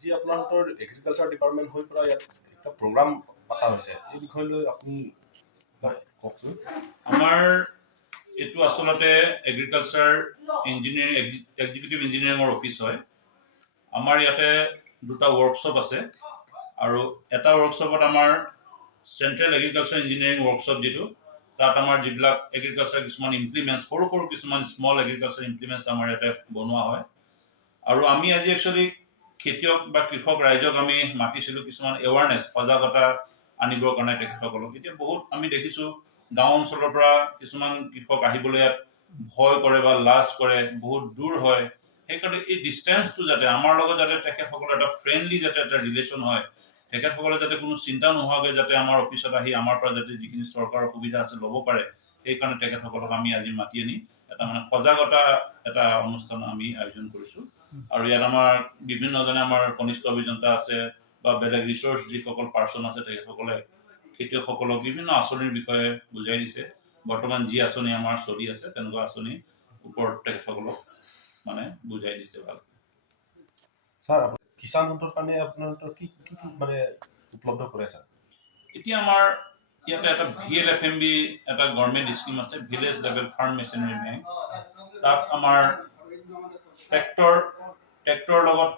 যি আপোনালোকৰ agriculture department হৈ পৰা ইয়াত এটা প্ৰগ্ৰাম পতা হৈছে এই বিষয়লৈ আপুনি কওকচোন। আমাৰ এইটো আচলতে এগ্ৰিকালচাৰ ইঞ্জিনিয়াৰিং এক্সিকিউটিভ ইঞ্জিনিয়াৰিঙৰ অফিচ হয়। আমাৰ ইয়াতে দুটা ৱৰ্কশ্বপ আছে আৰু এটা ৱৰ্কশ্বপত আমাৰ চেণ্ট্ৰেল এগ্ৰিকালচাৰ ইঞ্জিনিয়াৰিং ৱৰ্কশ্বপ যিটো তাত আমাৰ যিবিলাক এগ্ৰিকালচাৰ কিছুমান ইমপ্লিমেণ্টছ সৰু সৰু কিছুমান স্মল এগ্ৰিকালচাৰ ইমপ্লিমেণ্টছ আমাৰ ইয়াতে বনোৱা হয়। আৰু আমি আজি একচুৱেলি খেতিয়ক বা কৃষক ৰাইজক আমি মাতিছিলোঁ কিছুমান এৱাৰনেছ সজাগতা আনিবৰ কাৰণে তেখেতসকলক। এতিয়া বহুত আমি দেখিছোঁ গাঁও অঞ্চলৰ পৰা কিছুমান কৃষক আহিবলৈ ইয়াত ভয় কৰে বা লাজ কৰে, বহুত দূৰ হয়। সেইকাৰণে এই ডিষ্টেঞ্চটো যাতে আমাৰ লগত যাতে তেখেতসকলৰ এটা ফ্ৰেণ্ডলি যাতে এটা ৰিলেশ্যন হয়, তেখেতসকলে যাতে কোনো চিন্তা নোহোৱাকৈ যাতে আমাৰ অফিচত আহি আমাৰ পৰা যাতে যিখিনি চৰকাৰৰ সুবিধা আছে ল'ব পাৰে, সেইকাৰণে তেখেতসকলক আমি আজি মাতি আনি এটা মানে সজাগতা এটা অনুষ্ঠান আমি আয়োজন কৰিছোঁ। আৰু ইয়াত আমাৰ বিভিন্নজনে আমাৰ কনিষ্ঠ অভিযন্তা আছে বা বেলেগ ৰিচৰ্চ যিসকল পাৰ্চন আছে তেখেতসকলে খেতিয়কসকলক বিভিন্ন আঁচনিৰ বিষয়ে বুজাই দিছে। বৰ্তমান যি আঁচনি আমাৰ চলি আছে তেনেকুৱা আঁচনিৰ ওপৰত তেখেতসকলক মানে বুজাই দিছে ভালকৈ। ছাৰ কিষাণ গোটৰ কাৰণে আপোনালোকৰ কি কি মানে উপলব্ধ কৰে ছাৰ? এতিয়া আমাৰ ইয়াতে এটা VLFMB এটা গভৰ্ণমেণ্ট স্কিম আছে, village level farm machinery bank. তাত আমাৰ ট্ৰেক্টৰৰ লগত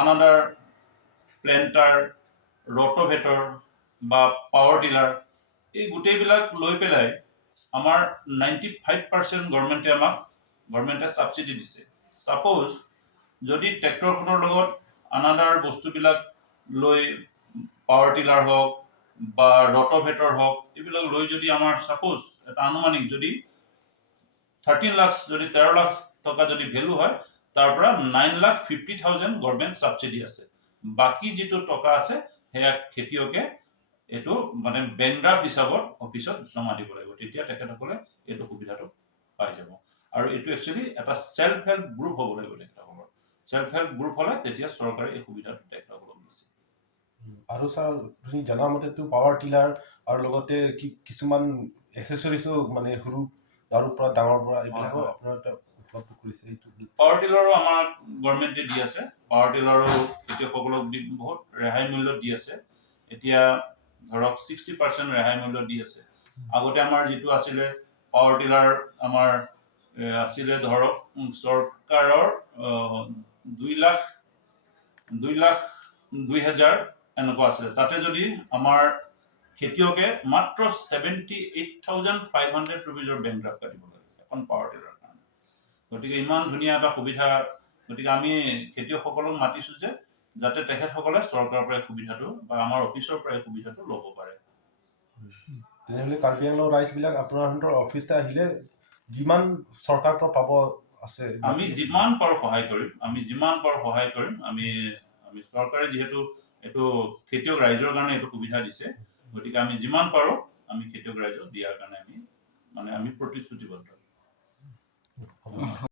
আনাদাৰ প্লেণ্টাৰ, ৰটভেটৰ বা পাৱাৰ টিলাৰ এই গোটেইবিলাক লৈ পেলাই আমাৰ 95% গভৰ্ণমেণ্টে ছাবচিডি দিছে। ছাপ'জ যদি ট্ৰেক্টৰখনৰ লগত আনাদাৰ বস্তুবিলাক লৈ পাৱাৰ টিলাৰ হওক বা ৰটভেটৰ হওক এইবিলাক লৈ যদি আমাৰ ছাপ'জ এটা আনুমানিক যদি 13 লাখ যদি 13 লাখ টকা যদি ভেলু হয়, তাৰ পৰা 9,50,000 গভৰ্ণমেণ্ট ছাবচিডি আছে। বাকী যিটো টকা আছে সেয়া খেতিয়কে এইটো মানে বেংক ড্ৰাফ্ট হিচাপত অফিচত জমা দিব লাগিব, তেতিয়া তেখেতসকলে এইটো সুবিধাটো পাই যাব। আৰু এইটো একচুৱেলি এটা ছেল্ফ হেল্প গ্ৰুপ হ'ব লাগিব তেখেতসকলৰ। ছেল্ফ হেল্প গ্ৰুপ হ'লে তেতিয়া চৰকাৰে এই সুবিধাটো তেখেতসকলক দিছে। আৰু ছাৰ আপুনি জনা মতেতো পাৱাৰ টিলাৰ আৰু লগতে কিছুমান এক্সেচৰিজো মানে সৰু আৰু পৰা ডাঙৰ পৰা এইবিলাকো আপোনাৰ উপলব্ধ কৰিছে। পাৱাৰ টিলাৰো আমাৰ গভৰ্ণমেণ্টে দি আছে। পাৱাৰ টিলাৰো খেতিয়কসকলক বহুত ৰেহাই মূল্যত দি আছে। এতিয়া ধৰক 60% ৰেহাই মূল্যত দি আছে। আগতে আমাৰ যিটো আছিলে পাৱাৰ টিলাৰ আমাৰ আছিলে ধৰক চৰকাৰৰ 2,02,000 এনেকুৱা আছিলে। তাতে যদি আমাৰ খেতিয়কে মাত্ৰ 78,500 ৰুপিজৰ বেংক ড্ৰাফ্ট কাটিব লাগে এখন পাৱাৰ টিলাৰ কাৰণে। গতিকে ইমান ধুনীয়া এটা সুবিধা, গতিকে আমি খেতিয়কসকলক মাতিছোঁ যে যাতে তেখেতসকলে চৰকাৰৰ পৰা সুবিধাটো বা আমাৰ অফিচৰ পৰা সুবিধাটো ল'ব পাৰে। তেনেহ'লে কাৰ্বি আংলং ৰাইজবিলাক আপোনালোকৰ অফিচলৈ আহিলে যিমান চৰকাৰৰ পৰা পাব আছে আমি যিমান পাৰোঁ সহায় কৰিম। আমি চৰকাৰে যিহেতু এইটো খেতিয়ক ৰাইজৰ কাৰণে এইটো সুবিধা দিছে, গতিকে আমি যিমান পাৰোঁ আমি খেতিয়ক ৰাইজক দিয়াৰ কাৰণে আমি প্ৰতিশ্ৰুতিবদ্ধ।